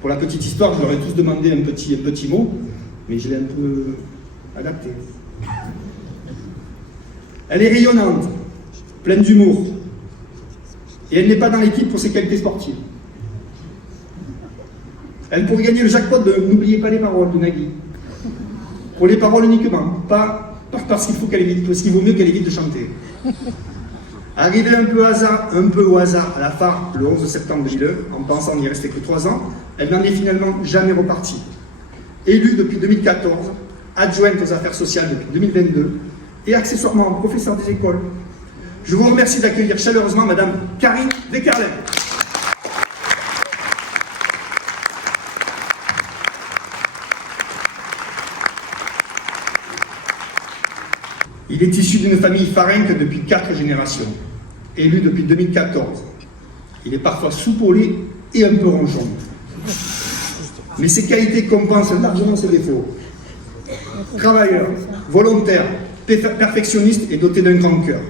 Pour la petite histoire, je leur ai tous demandé un petit mot, mais je l'ai un peu adapté. Elle est rayonnante, pleine d'humour, et elle n'est pas dans l'équipe pour ses qualités sportives. Elle pourrait gagner le jackpot de N'oubliez pas les paroles de Nagui. Pour les paroles uniquement, pas parce qu'il vaut mieux qu'elle évite de chanter. Arrivée un peu au hasard à la phare le 11 septembre 2001, en pensant n'y rester que 3 ans, elle n'en est finalement jamais repartie. Élue depuis 2014, adjointe aux affaires sociales depuis 2022 et accessoirement professeure des écoles. Je vous remercie d'accueillir chaleureusement Madame Karine Descarlin. Il est issu d'une famille farinque depuis 4 générations, élu depuis 2014. Il est parfois soupolé et un peu ronchon. Mais ses qualités compensent largement ses défauts. Travailleur, volontaire, perfectionniste et doté d'un grand cœur.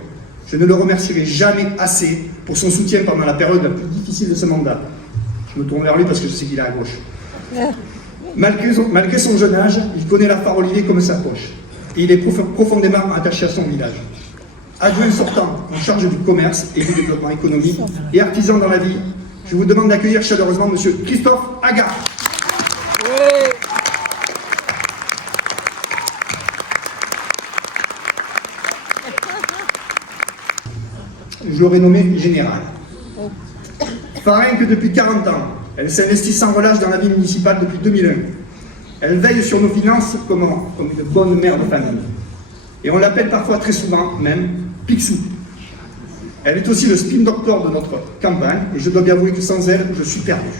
Je ne le remercierai jamais assez pour son soutien pendant la période la plus difficile de ce mandat. Je me tourne vers lui parce que je sais qu'il est à gauche. Malgré son jeune âge, il connaît la phare Olivier comme sa poche. Et il est profondément attaché à son village. Adjoint sortant en charge du commerce et du développement économique et artisan dans la vie, je vous demande d'accueillir chaleureusement Monsieur Christophe Aga. Je l'aurais nommé général. Farinque depuis 40 ans, elle s'investit sans relâche dans la vie municipale depuis 2001. Elle veille sur nos finances comme une bonne mère de famille. Et on l'appelle parfois très souvent, même, Picsou. Elle est aussi le spin doctor de notre campagne, et je dois bien avouer que sans elle, je suis perdu.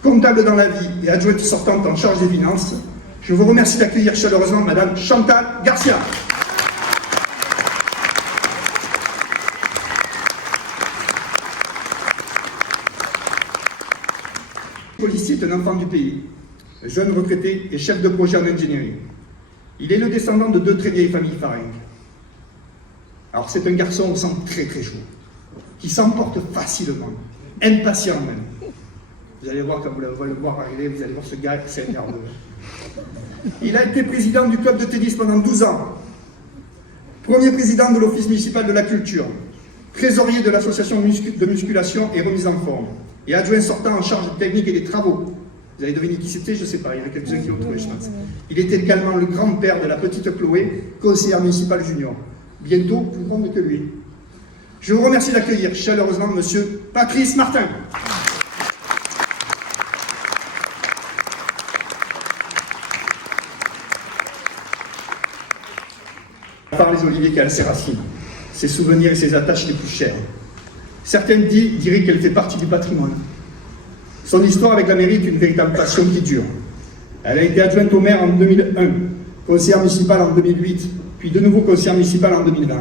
Comptable dans la vie et adjointe sortante en charge des finances, je vous remercie d'accueillir chaleureusement Madame Chantal Garcia. Le policier est un enfant du pays. Jeune retraité et chef de projet en ingénierie. Il est le descendant de 2 très vieilles familles farinques. Alors c'est un garçon au sang très très chaud, qui s'emporte facilement, impatient même. Vous allez voir quand vous le voir arriver, vous allez voir ce gars, c'est un nerveux. Il a été président du club de tennis pendant 12 ans, premier président de l'office municipal de la culture, trésorier de l'association de musculation et remise en forme, et adjoint sortant en charge des techniques et des travaux. Vous avez deviné qui c'était? Je ne sais pas, il y en a quelques-uns qui l'ont trouvé, je pense. Il était également le grand-père de la petite Chloé, conseillère municipale junior. Bientôt plus grande que lui. Je vous remercie d'accueillir chaleureusement Monsieur Patrice Martin. Par les oliviers qui a ses racines, ses souvenirs et ses attaches les plus chères. Certains diraient qu'elle fait partie du patrimoine. Son histoire avec la mairie est une véritable passion qui dure. Elle a été adjointe au maire en 2001, conseillère municipale en 2008, puis de nouveau conseillère municipale en 2020.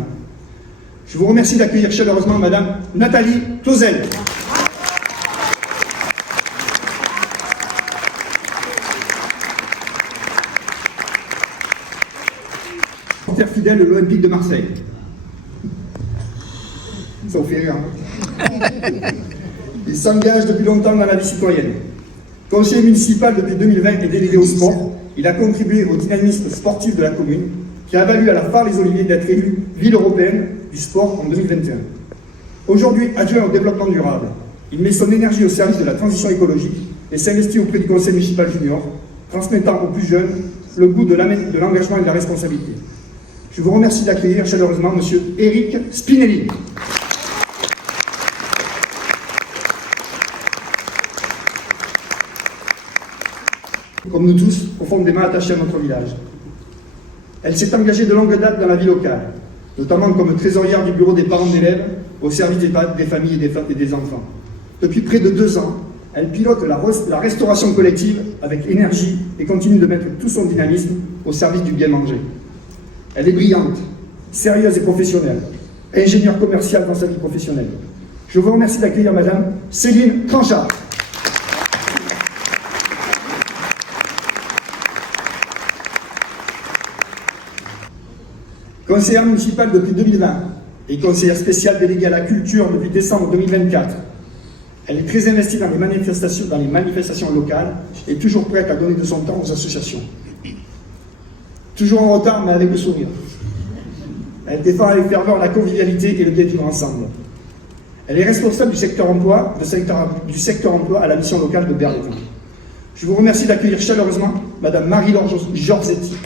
Je vous remercie d'accueillir chaleureusement Madame Nathalie Clausel. Supporter fidèle de l'Olympique de Marseille. Ça vous fait rire, hein? Il s'engage depuis longtemps dans la vie citoyenne. Conseiller municipal depuis 2020 et délégué au sport, il a contribué au dynamisme sportif de la commune, qui a valu à la phare Les Oliviers d'être élue ville européenne du sport en 2021. Aujourd'hui adjoint au développement durable, il met son énergie au service de la transition écologique et s'investit auprès du conseil municipal junior, transmettant aux plus jeunes le goût de l'engagement et de la responsabilité. Je vous remercie d'accueillir chaleureusement Monsieur Éric Spinelli. Comme nous tous, profondément attachés à notre village. Elle s'est engagée de longue date dans la vie locale, notamment comme trésorière du bureau des parents d'élèves au service des familles et des enfants. Depuis près de 2 ans, elle pilote la restauration collective avec énergie et continue de mettre tout son dynamisme au service du bien manger. Elle est brillante, sérieuse et professionnelle, ingénieure commerciale dans sa vie professionnelle. Je vous remercie d'accueillir Madame Céline Tranchard. Conseillère municipale depuis 2020 et conseillère spéciale déléguée à la culture depuis décembre 2024. Elle est très investie dans les manifestations locales et toujours prête à donner de son temps aux associations. Toujours en retard, mais avec le sourire. Elle défend avec ferveur la convivialité et le bien vivre ensemble. Elle est responsable du secteur emploi à la mission locale de Berlétan. Je vous remercie d'accueillir chaleureusement Madame Marie-Laure Giorzetti.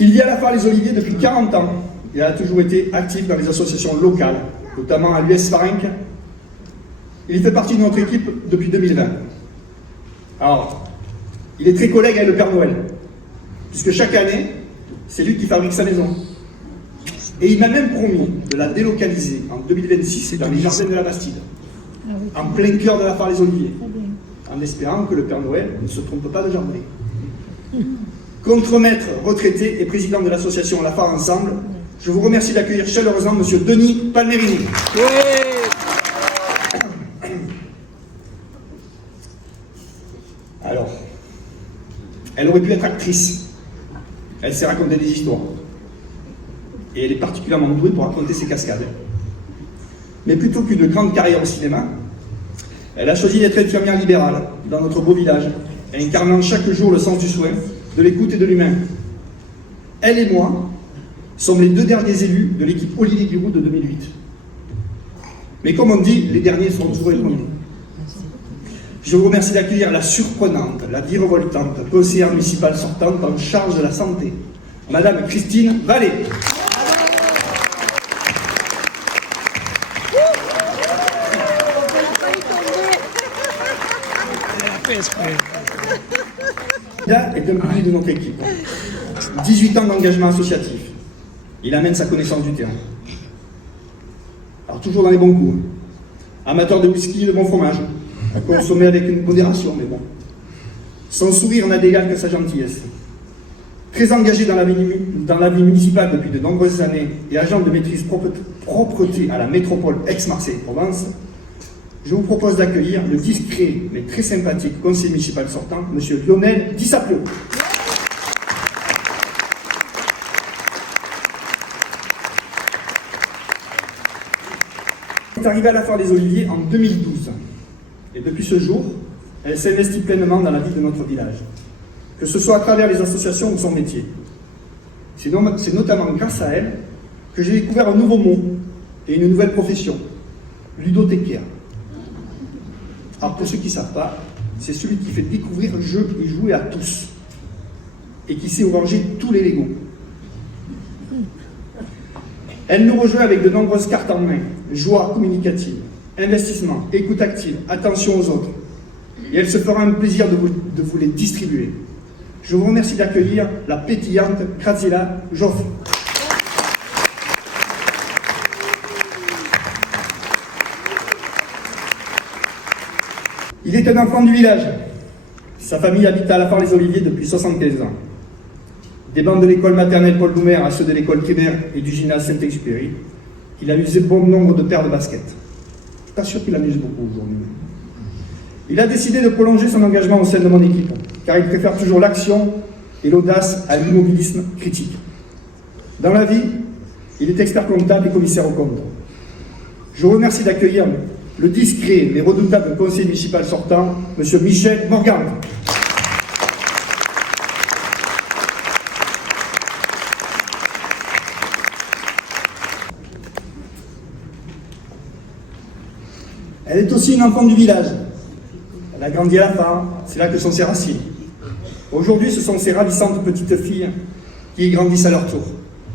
Il vit à la Phare les Oliviers depuis 40 ans. Il a toujours été actif dans les associations locales, notamment à l'US Farenc. Il fait partie de notre équipe depuis 2020. Alors, il est très collègue avec le Père Noël, puisque chaque année, c'est lui qui fabrique sa maison. Et il m'a même promis de la délocaliser en 2026 dans les jardins de la Bastide, en plein cœur de la Phare les Oliviers, en espérant que le Père Noël ne se trompe pas de jardin. Contremaître retraité et président de l'association La Phare Ensemble, je vous remercie d'accueillir chaleureusement M. Denis Palmerini. Oui. Alors, elle aurait pu être actrice. Elle sait raconter des histoires. Et elle est particulièrement douée pour raconter ses cascades. Mais plutôt qu'une grande carrière au cinéma, elle a choisi d'être infirmière libérale dans notre beau village, incarnant chaque jour le sens du soin, de l'écoute et de l'humain. Elle et moi sommes les deux derniers élus de l'équipe Olivier Giroud de 2008. Mais comme on dit, les derniers sont toujours les premiers. Je vous remercie d'accueillir la surprenante, la virevoltante conseillère municipale sortante en charge de la santé, Madame Christine Vallée. Là est un pilier de notre équipe. 18 ans d'engagement associatif. Il amène sa connaissance du terrain. Alors toujours dans les bons coups. Amateur de whisky et de bon fromage. À consommer avec une modération, mais bon. Son sourire n'a d'égal que sa gentillesse. Très engagé dans la vie municipale depuis de nombreuses années et agent de maîtrise propreté à la métropole Aix-Marseille-Provence, je vous propose d'accueillir le discret mais très sympathique conseiller municipal sortant, M. Lionel Dissapio. Elle est arrivée à la Phare des Oliviers en 2012. Et depuis ce jour, elle s'investit pleinement dans la vie de notre village, que ce soit à travers les associations ou son métier. C'est notamment grâce à elle que j'ai découvert un nouveau mot et une nouvelle profession, ludothécaire. Alors pour ceux qui ne savent pas, c'est celui qui fait découvrir le jeu et jouer à tous, et qui sait où ranger tous les Legos. Elle nous rejoint avec de nombreuses cartes en main, joie communicative, investissement, écoute active, attention aux autres. Et elle se fera un plaisir de vous les distribuer. Je vous remercie d'accueillir la pétillante Graziella Joff. Il est un enfant du village. Sa famille habite à la Phare les Oliviers depuis 75 ans. Des bancs de l'école maternelle Paul Doumer à ceux de l'école primaire et du gymnase Saint-Exupéry, il a usé bon nombre de paires de baskets. Je ne suis pas sûr qu'il amuse beaucoup aujourd'hui. Il a décidé de prolonger son engagement au sein de mon équipe, car il préfère toujours l'action et l'audace à l'immobilisme critique. Dans la vie, il est expert comptable et commissaire aux comptes. Je vous remercie d'accueillir le discret mais redoutable conseiller municipal sortant, M. Michel Morgan. Elle est aussi une enfant du village. Elle a grandi à la Phare, c'est là que sont ses racines. Aujourd'hui, ce sont ces ravissantes petites filles qui y grandissent à leur tour,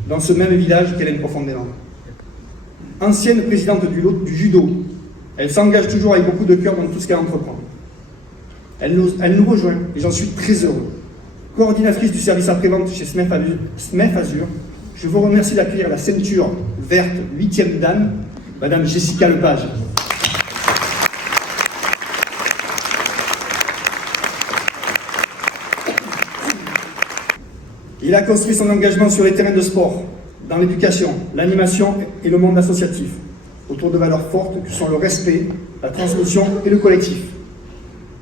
dans ce même village qu'elle aime profondément. Ancienne présidente du judo, elle s'engage toujours avec beaucoup de cœur dans tout ce qu'elle entreprend. Elle nous rejoint, et j'en suis très heureux. Coordinatrice du service après-vente chez SMEF Azur, je vous remercie d'accueillir la ceinture verte 8e dame, Madame Jessica Lepage. Il a construit son engagement sur les terrains de sport, dans l'éducation, l'animation et le monde associatif, autour de valeurs fortes que sont le respect, la transmission et le collectif.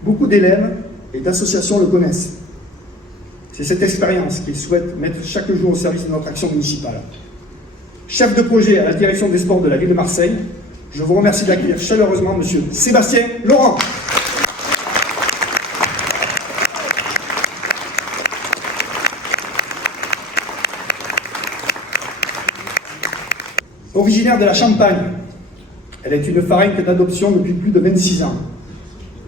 Beaucoup d'élèves et d'associations le connaissent. C'est cette expérience qu'il souhaite mettre chaque jour au service de notre action municipale. Chef de projet à la direction des sports de la ville de Marseille, je vous remercie d'accueillir chaleureusement M. Sébastien Laurent. Originaire de la Champagne, elle est une farinque d'adoption depuis plus de 26 ans.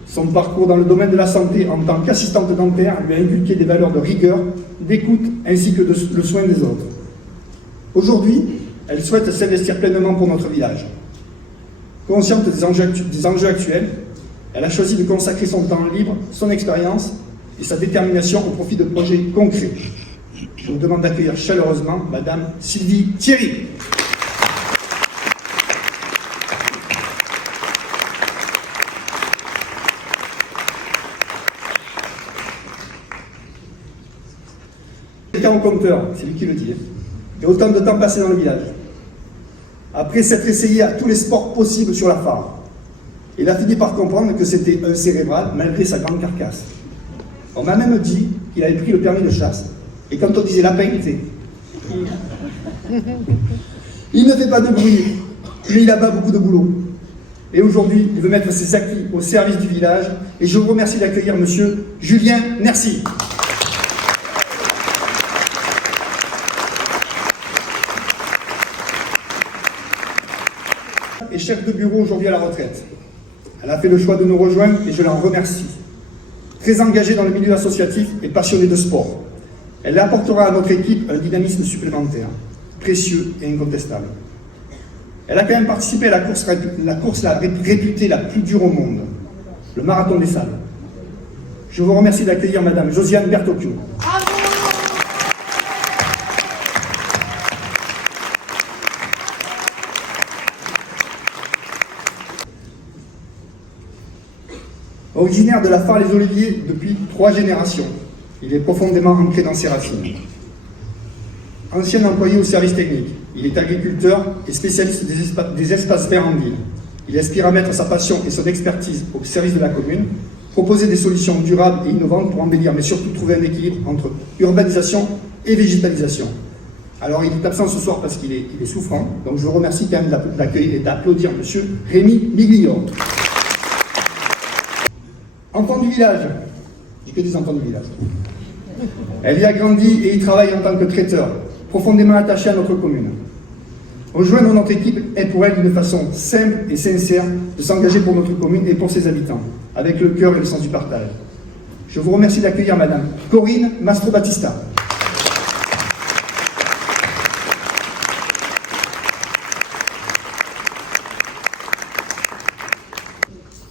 Son parcours dans le domaine de la santé en tant qu'assistante dentaire lui a inculqué des valeurs de rigueur, d'écoute ainsi que le soin des autres. Aujourd'hui, elle souhaite s'investir pleinement pour notre village. Consciente des enjeux actuels, elle a choisi de consacrer son temps libre, son expérience et sa détermination au profit de projets concrets. Je vous demande d'accueillir chaleureusement Madame Sylvie Thierry. Quelqu'un au compteur, c'est lui qui le dit. Et autant de temps passé dans le village. Après s'être essayé à tous les sports possibles sur la phare, il a fini par comprendre que c'était un cérébral malgré sa grande carcasse. On m'a même dit qu'il avait pris le permis de chasse. Et quand on disait lapin, il était. Il ne fait pas de bruit, mais il a pas beaucoup de boulot. Et aujourd'hui, il veut mettre ses acquis au service du village. Et je vous remercie d'accueillir monsieur Julien Nercy. Et chef de bureau aujourd'hui à la retraite. Elle a fait le choix de nous rejoindre et je l'en remercie. Très engagée dans le milieu associatif et passionnée de sport, elle apportera à notre équipe un dynamisme supplémentaire, précieux et incontestable. Elle a quand même participé à la course réputée la plus dure au monde, le Marathon des Sables. Je vous remercie d'accueillir Madame Josiane Bertocchio. Originaire de la Phare-les-Oliviers depuis 3 générations, il est profondément ancré dans ses racines. Ancien employé au service technique, il est agriculteur et spécialiste des espaces verts en ville. Il aspire à mettre sa passion et son expertise au service de la commune, proposer des solutions durables et innovantes pour embellir, mais surtout trouver un équilibre entre urbanisation et végétalisation. Alors il est absent ce soir parce qu'il est souffrant, donc je vous remercie quand même d'accueillir et d'applaudir M. Rémi Miglior. Enfant du village, j'ai que des enfants du village. Elle y a grandi et y travaille en tant que traiteur, profondément attachée à notre commune. Rejoindre notre équipe est pour elle une façon simple et sincère de s'engager pour notre commune et pour ses habitants, avec le cœur et le sens du partage. Je vous remercie d'accueillir Madame Corinne Mastro-Battista.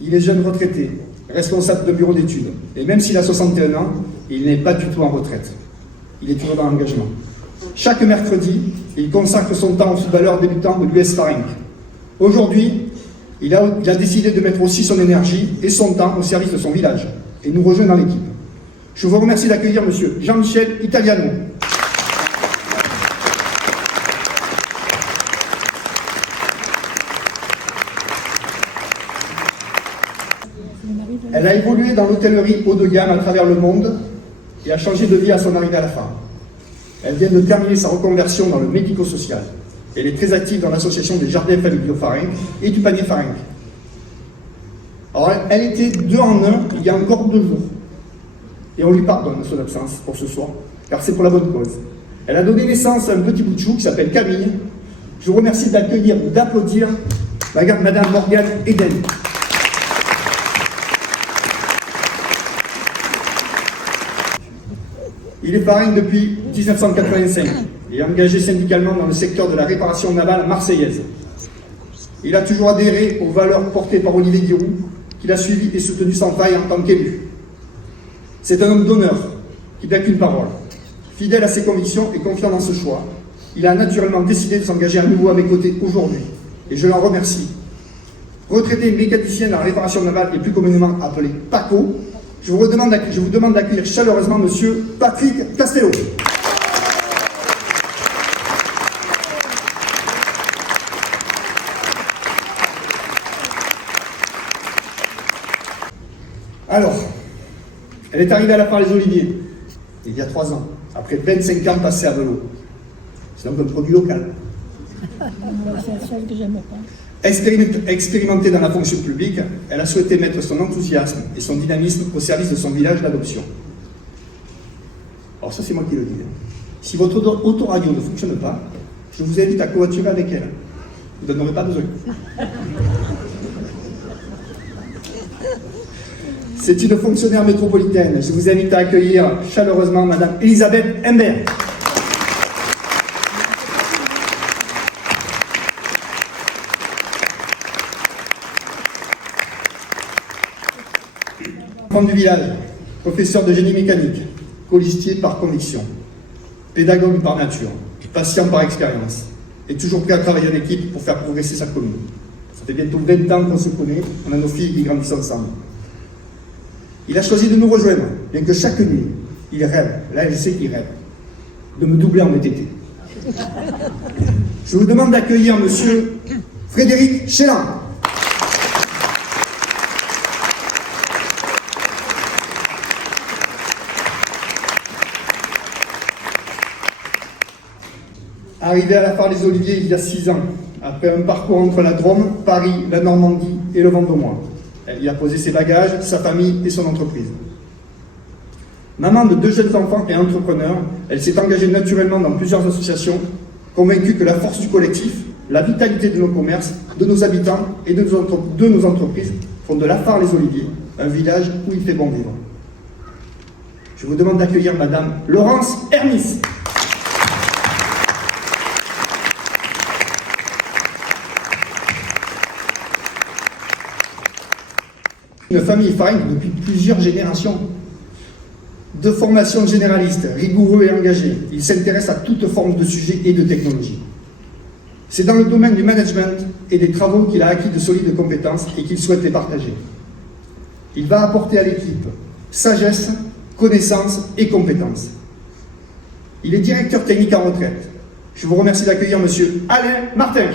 Il est jeune retraité, responsable de bureau d'études. Et même s'il a 61 ans, il n'est pas du tout en retraite. Il est toujours dans l'engagement. Chaque mercredi, il consacre son temps aux footballeurs débutants de l'US Farinck. Aujourd'hui, il a décidé de mettre aussi son énergie et son temps au service de son village et nous rejoint dans l'équipe. Je vous remercie d'accueillir M. Jean-Michel Italiano. Elle a évolué dans l'hôtellerie haut de gamme à travers le monde et a changé de vie à son arrivée à la fin. Elle vient de terminer sa reconversion dans le médico-social. Elle est très active dans l'association des jardins familiaux Farinck et du panier Farinck. Alors, elle était 2 en 1 il y a encore 2 jours. Et on lui pardonne son absence pour ce soir, car c'est pour la bonne cause. Elle a donné naissance à un petit bout de chou qui s'appelle Camille. Je vous remercie d'accueillir ou d'applaudir Madame Morgane Eden. Il est Farinck depuis 1985 et engagé syndicalement dans le secteur de la réparation navale marseillaise. Il a toujours adhéré aux valeurs portées par Olivier Giroud, qu'il a suivi et soutenu sans faille en tant qu'élu. C'est un homme d'honneur qui n'a qu'une parole. Fidèle à ses convictions et confiant dans ce choix, il a naturellement décidé de s'engager à nouveau à mes côtés aujourd'hui. Et je l'en remercie. Retraité mécanicien dans la réparation navale et plus communément appelé PACO, je vous demande d'accueillir chaleureusement M. Patrick Castello. Alors, Elle est arrivée à la Phare les Oliviers, il y a 3 ans, après 25 ans passés à vélo. C'est donc un produit local. C'est la chose que j'aime pas. Expérimentée dans la fonction publique, elle a souhaité mettre son enthousiasme et son dynamisme au service de son village d'adoption. Alors ça, c'est moi qui le dis. Si votre autoradio ne fonctionne pas, je vous invite à covoiturer avec elle. Vous n'en aurez pas besoin. C'est une fonctionnaire métropolitaine. Je vous invite à accueillir chaleureusement Madame Elisabeth Imbert. Femme du village, professeur de génie mécanique, colistier par conviction, pédagogue par nature, patient par expérience, et toujours prêt à travailler en équipe pour faire progresser sa commune. Ça fait bientôt 20 ans qu'on se connaît, on a nos filles qui grandissent ensemble. Il a choisi de nous rejoindre, bien que chaque nuit, il rêve, là je sais qu'il rêve, de me doubler en VTT. Je vous demande d'accueillir Monsieur Frédéric Chélan. Arrivé à la Phare les Oliviers il y a 6 ans, après un parcours entre la Drôme, Paris, la Normandie et le Vendômois. Elle y a posé ses bagages, sa famille et son entreprise. Maman de 2 jeunes enfants et entrepreneur, elle s'est engagée naturellement dans plusieurs associations, convaincue que la force du collectif, la vitalité de nos commerces, de nos habitants et de nos entreprises font de la Phare les Oliviers un village où il fait bon vivre. Je vous demande d'accueillir Madame Laurence Hermis. Une famille faringue depuis plusieurs générations. De formation généraliste, rigoureux et engagé, il s'intéresse à toute forme de sujets et de technologies. C'est dans le domaine du management et des travaux qu'il a acquis de solides compétences et qu'il souhaite les partager. Il va apporter à l'équipe sagesse, connaissances et compétences. Il est directeur technique en retraite. Je vous remercie d'accueillir Monsieur Alain Martin.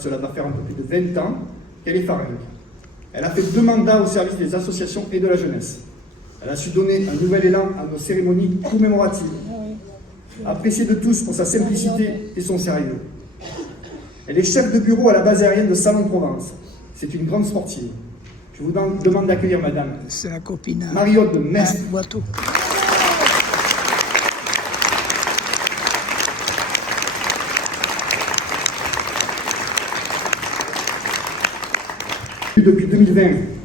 Cela va faire un peu plus de 20 ans qu'elle est faringue. Elle a fait 2 mandats au service des associations et de la jeunesse. Elle a su donner un nouvel élan à nos cérémonies commémoratives. Appréciée de tous pour sa simplicité et son sérieux. Elle est chef de bureau à la base aérienne de Salon-Provence. C'est une grande sportive. Je vous demande d'accueillir Madame C'est la copine. Marie-Aude de Metz. Voit tout. Depuis 2020,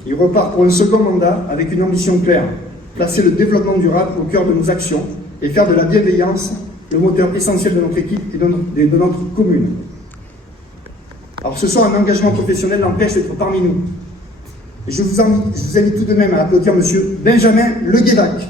il repart pour un second mandat avec une ambition claire, placer le développement durable au cœur de nos actions et faire de la bienveillance le moteur essentiel de notre équipe et de notre commune. Alors ce soir, un engagement professionnel l'empêche d'être parmi nous. Et je vous invite tout de même à applaudir Monsieur Benjamin Le Guévac.